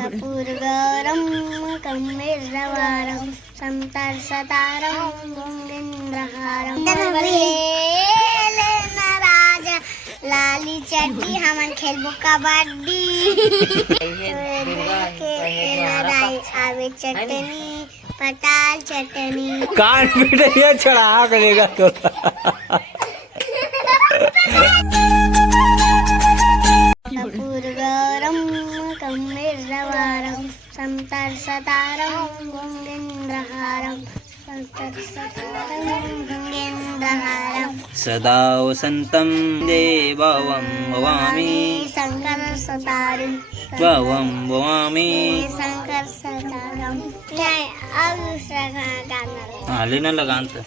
कपूरगौरम कम्मेरवारम संतर्षतारम गुंगेन्द्रहारम राजा लाली चड्डी हमन खेलबो कबड्डी आवे चटनी पटाल चटनी कान पीटे ये चढ़ा करेगा तो कपूरगौरम कम्मेरवारम संतर्षतारम गुंगेन्द्रहारम सदा वसन्तं देवं भवामि शंकर सतारम त्वं भवामि शंकर सतारम नहीं अब दूसरा गाना हाँ लेना लगान तो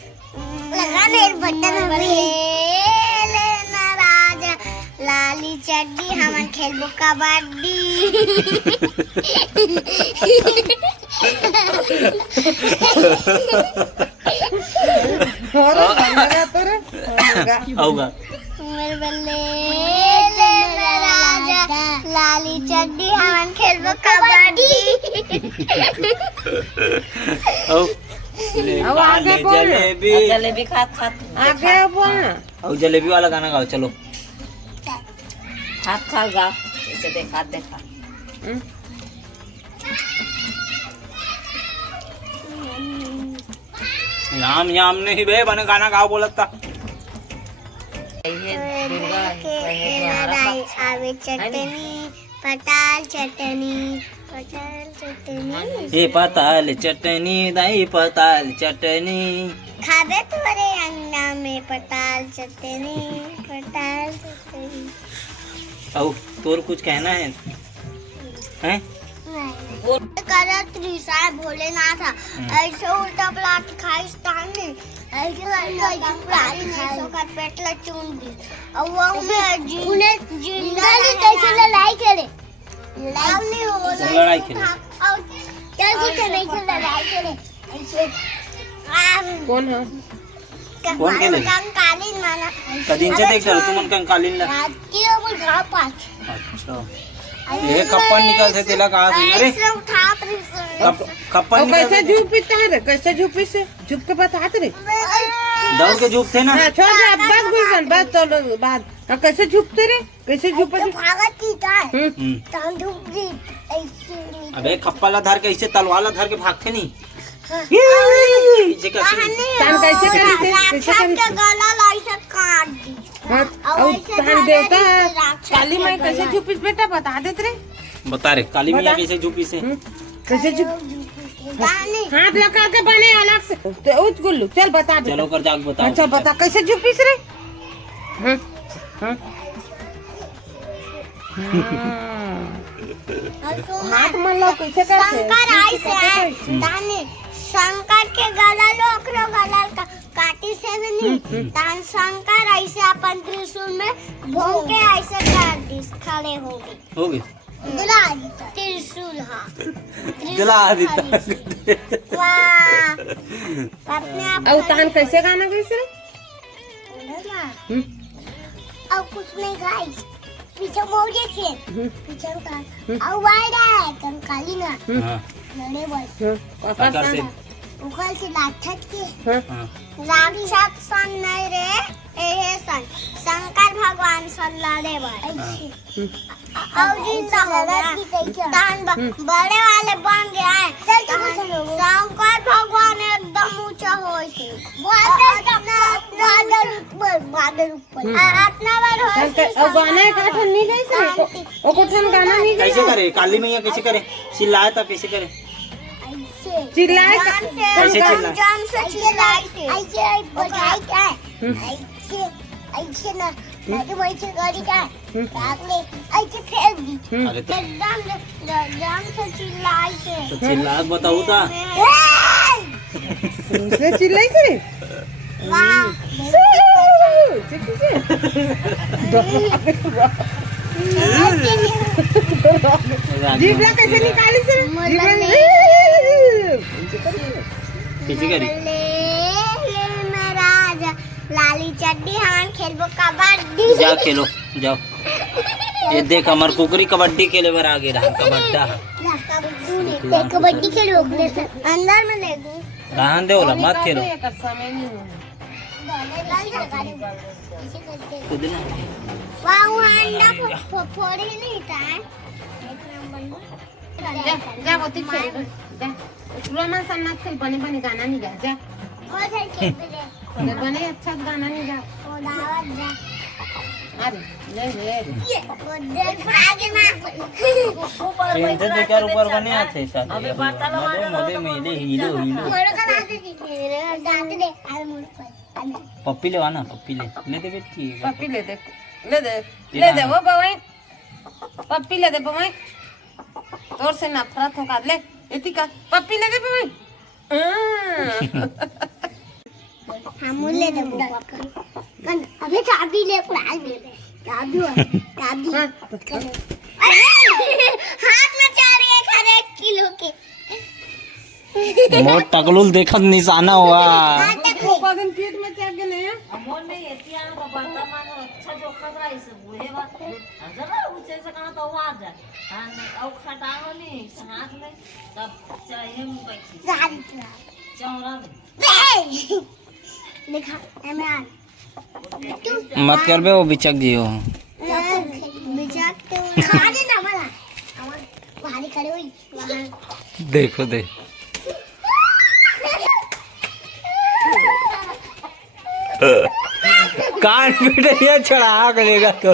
लगाने बटन लेना राजा लाली चड्डी हमन खेलबो कबड्डी आऊगा मेरे बल्ले लेना राजा लाली चड्डी हमन खेलबो कबड्डी आओ ले जलेबी जलेबी खात आगे आओ जलेबी वाला गाना गाओ चलो हाथ खा गा इसे देखा याम याम नहीं बे बने गाना गाओ बोलता आवे चटनी पटाल चटनी ए पताल चटनी दाई पताल चटनी खाबे तुम्हारे अंगना में पटाल चटनी आओ तोर कुछ कहना है हैं करत त्रिसा भोलेनाथ ऐसे उल्टा पलट खाइस ताने ऐसे पलट खाइस कर पेटला चून दी और वो में उन्हें जिंदगी कैसे लड़ाई करे लड़ाई नहीं हो लड़ाई खेले और चल कुछ नहीं चल लड़ाई करे ऐसे कौन है कौन खेले कंकालीन माना कदीन से देख चल तुमन कंकालीन ला की बोल घाव पास अच्छा ये कप्पन निकल से तेला कहा से अरे कप्पन निकल कैसे झूपता है कैसे झूपी से झुप के बताते रे दौड़ के झूप थे ना छोड़ दे अब बस गुलशन बस तो बाद कैसे झूपते रे कैसे झूपते भागत की था तान धूप दी ऐसे अबे खप्पाला धर के ऐसे तलवाला धर के भागते नहीं कैसे कैसे के गला लाइसे काट दी और तहन देवता काली माई कैसे झूपी बेटा बता देते रे बता रे काली मैया कैसे झूपी से कैसे झूप हाथ लगा के बने अलग से तो उठ गुल्लू चल बता दे चलो कर जाग बता अच्छा बता कैसे झूपी से रे हाथ मन लो कैसे करते शंकर आई से दाने शंकर के गला लोकरो गला का काटी से भी नहीं तान शंकर ऐसे अपन त्रिशूल में भोंक के ऐसे कर दी खड़े हो गए दिला त्रिशूल हाँ दिला देता वाह अपने आप और तान कैसे गाना कैसे अब कुछ नहीं गाइस पीछे मोड़े थे पीछे का अब वाइड है कंकाली ना लड़े बोल उखल से लाठट के राक्षस सन नहीं रे एहे सन शंकर भगवान सन लड़े बोल और जिंदा हो गया दान बड़े वाले बन गए शंकर भगवान एकदम ऊंचा हो से बादल ऊपर अपना बार हो और गाना का ठन नहीं गई से ओ को ठन गाना नहीं गई कैसे करे काली मैया कैसे करे चिल्लाए तब कैसे करे चिल्लाए कैसे चिल्लाए जान से चिल्लाए ऐसे बजाई क्या ऐसे ऐसे ना मैं वैसे गाड़ी का कागले ऐसे फेंक दी अरे तो एकदम जान से चिल्लाए से तो चिल्ला बताऊ ता से चिल्लाई से वाह जीभला कैसे निकाली से कैसे करी राजा लाली चड्डी हम खेलबो कबड्डी जाओ खेलो जाओ ये देख हमार कुकरी कबड्डी खेले बर आगे रहा कबड्डा कबड्डी खेलो अंदर में ले दूं रहन दे ओला मत खेलो कूदना वाह वो अंडा फोड़े नहीं था जा होती खेल जा रोमा सन्ना खेल बने बने गाना नहीं गा जा और सर खेल दे बने अच्छा गाना नहीं गा ओ दावत जा अरे ले ले देख आगे ना पेंटे देकर ऊपर बने आते साथ अबे मोदे मेले हीरो हीरो थोड़ा का दाते दे दाते दे अरे मुड़ पर पप्पी ले आना पप्पी ले दे बेटी पप्पी ले दे वो बवाई पप्पी ले दे बवाई तोर से नफरत हो का ले इती का पप्पी ले दे बवाई हम ले दे कन अबे चाबी ले पुराल ले दे चाबी हाथ में चार एक हर 1 किलो के मोट टकलुल देखत निशाना हुआ को दिन पेट में चढ़ गए ने अमोल नहीं एतिया का वर्तमान अच्छा जो खतरा इस बूढ़े बात जरा ऊंचे से कहां तो आ जाए हां औ खटाओ नहीं हाथ में तब चाहिए मुंबई चौरा में लिखा एमआर मत कर बे वो बिचक जियो बिचक तो खाने ना वाला भारी खड़े हुई वहां देखो दे कान पीटे ये चढ़ा करेगा तो